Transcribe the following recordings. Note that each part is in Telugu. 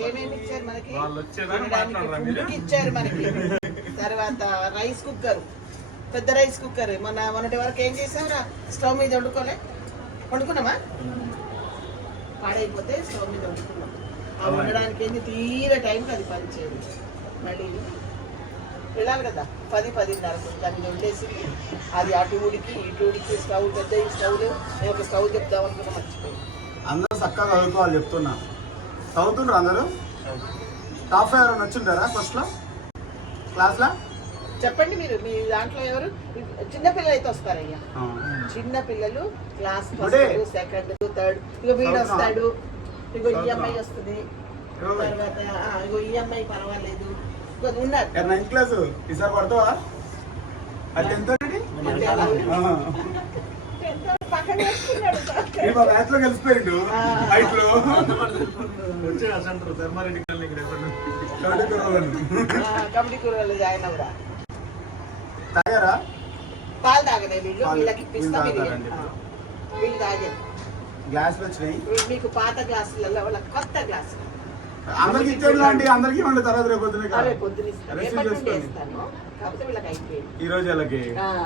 ఏమేమి ఇచ్చారు మనకి ఇచ్చారు మనకి తర్వాత రైస్ కుక్కర్ పెద్ద రైస్ కుక్కర్ మన మొన్నటి వరకు ఏం చేసావురా? స్టవ్ మీద వండుకోలే? వండుకున్నామా? పాడైపోతే స్టవ్ మీద వండుకున్నాం. ఆ వండడానికి ఏంది? తీర టైంకి అది పనిచేయదు మళ్ళీ వెళ్ళాలి కదా. పది పదిన్నరకు దాన్ని వండేసింది. అది అటు ఉడికి ఇటు ఉడికి స్టవ్ పెద్ద ఈ స్టవ్ లేవు. నేను ఒక స్టవ్ చెప్దాం అనుకున్నా మర్చిపోయింది అందరూ చక్కగా చదువుకోవాలి చెప్తున్నా. చదువుతుండ్రు అందరూ? టాప్ ఫైవ్ ఎవరైనా వచ్చింటారా ఫస్ట్లో క్లాస్లో చెప్పండి మీరు మీ దాంట్లో ఎవరు? చిన్న పిల్లలు అయితే వస్తారయ్యా చిన్న పిల్లలు క్లాస్. ఫస్ట్ సెకండ్ థర్డ్ ఇక వీడు. వస్తాడు. ఇగో. ఈఎంఐ వస్తుంది. తర్వాత ఇగో ఈఎంఐ పర్వాలేదు. ఉన్నారు. Ninth class? ఈసారి పడతావా అది వేసుకున్నాడు మా బ్యాచ్లో కలిసిపోయిండు. హైట్లో వచ్చే సెంటర్ ధర్మారెడ్డి కాలనీ ఇక్కడ కబడ్డీ కబడ్డీ కూరలు జాయిన్ అవురా తాగారా? పాలు తాగలే వీళ్ళు. వీళ్ళకి ఇప్పిస్తా వీళ్ళు తాగారు గ్లాసులు వచ్చినాయి? మీకు పాత గ్లాసులలో వాళ్ళ కొత్త గ్లాసు. అందరికి ఇచ్చేది లాంటి అందరికి ఇవ్వండి తర్వాత రేపు పొద్దున ఇస్తాను. కాకపోతే వీళ్ళకి అయిపోయింది. ఈ రోజు వాళ్ళకి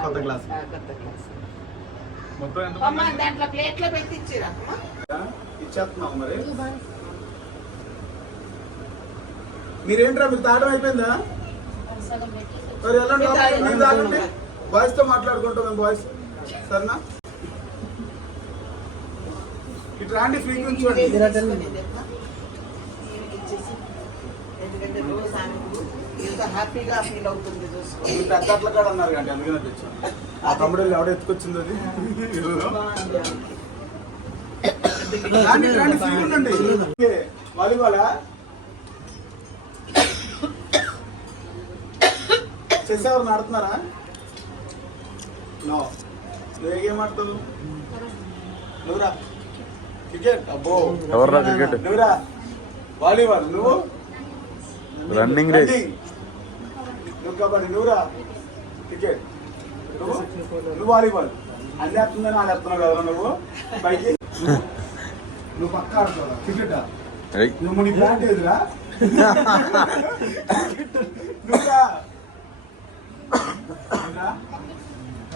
కొత్త గ్లాస్. కొత్త గ్లాస్. మొత్తం ఎంత అమ్మ దాంట్లో ప్లేట్లో పెట్టి ఇచ్చిరా అమ్మ ఇచ్చేస్తున్నాం మరి. మీరేంట్రా మీరు తాగడం అయిపోయిందా? మరి ఎలా తాగండి. బాయ్స్తో మాట్లాడుకుంటాం మేము బాయ్స్. సరేనా? ఇటు రాండి ఫ్రీ కూర్చోండి ఎందుకంటే రోజు ఎంత హ్యాపీగా ఫీల్ అవుతుంది చూసుకో. మీరు పెద్ద అట్ల కాడ అన్నారు కానీ అందుకనే తెచ్చాను. ఆ తమ్ముడు వెళ్ళి ఎవడ ఎత్తుకొచ్చింది అది? బాగుంది ఆమెకి. రాండి రాండి ఫ్రీ ఉండండి. ఓకే, వాలీబాలా చెస్ ఎవరు ఆడుతున్నారా? నో. నువ్వు ఏ గేమ్ ఆడుతావు? నువ్వురా. క్రికెట్? అబ్బో. ఎవర్రా క్రికెట్? నువ్వురా. వాలీబాల్ నువ్వు? Running race. నువ్వు కబడ్డీ నువ్వురా క్రికెట్ నువ్వు నువ్వు వాలీబాల్ అన్ని ఆడుతుందని ఆడుతున్నావు కదా నువ్వు పైకి నువ్వు పక్క ఆడుతావు క్రికెట్ ఏయ్, నువ్వు నీ ప్లాంట్ ఏదిరా నువ్వురా నువ్వురా?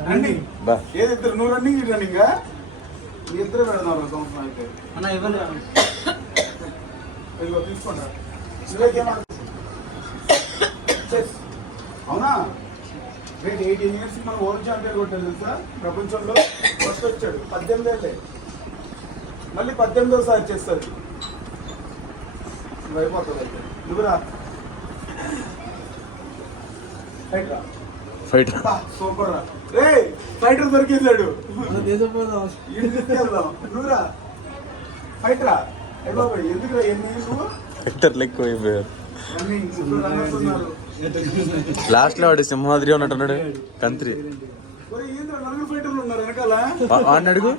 రన్నింగ్ బా ఏది ఇద్దరు నువ్వు రన్నింగ్ ఇది రన్నింగ్ మీ ఇద్దరు పెడదాం సంవత్సరం అయితే ఇదిగో తీసుకోండి నువ్వే గేమ్ ఆడు. చెస్ అవునా? రేట్ ఎయిటీన్ ఇయర్స్ మనం వరల్డ్ ఛాంపియన్ కొట్టాడు తెలుసా? ప్రపంచంలో ఫస్ట్ వచ్చాడు. పద్దెనిమిది ఏళ్ళే. మళ్ళీ పద్దెనిమిదోసారి చేస్తారు నువ్వు అయిపోతుంది అయితే. నువ్వురా రైట్ రా. ఫైట్ అబ్బా, సూపర్ రా. రే ఫైటర్ దొరికేశాడు ఈడు తీసుకెళ్దాం నువ్వురా ఫైట్ రా. ఏ బాబాయ్ ఎందుకురా ఎన్ని నువ్వు? ఫైటర్లు ఎక్కువ అయిపోయారు లాస్ట్లో వాడు సింహాద్రి ఉన్నట్టున్నాడు కంత్రి. వాడిని అడుగు.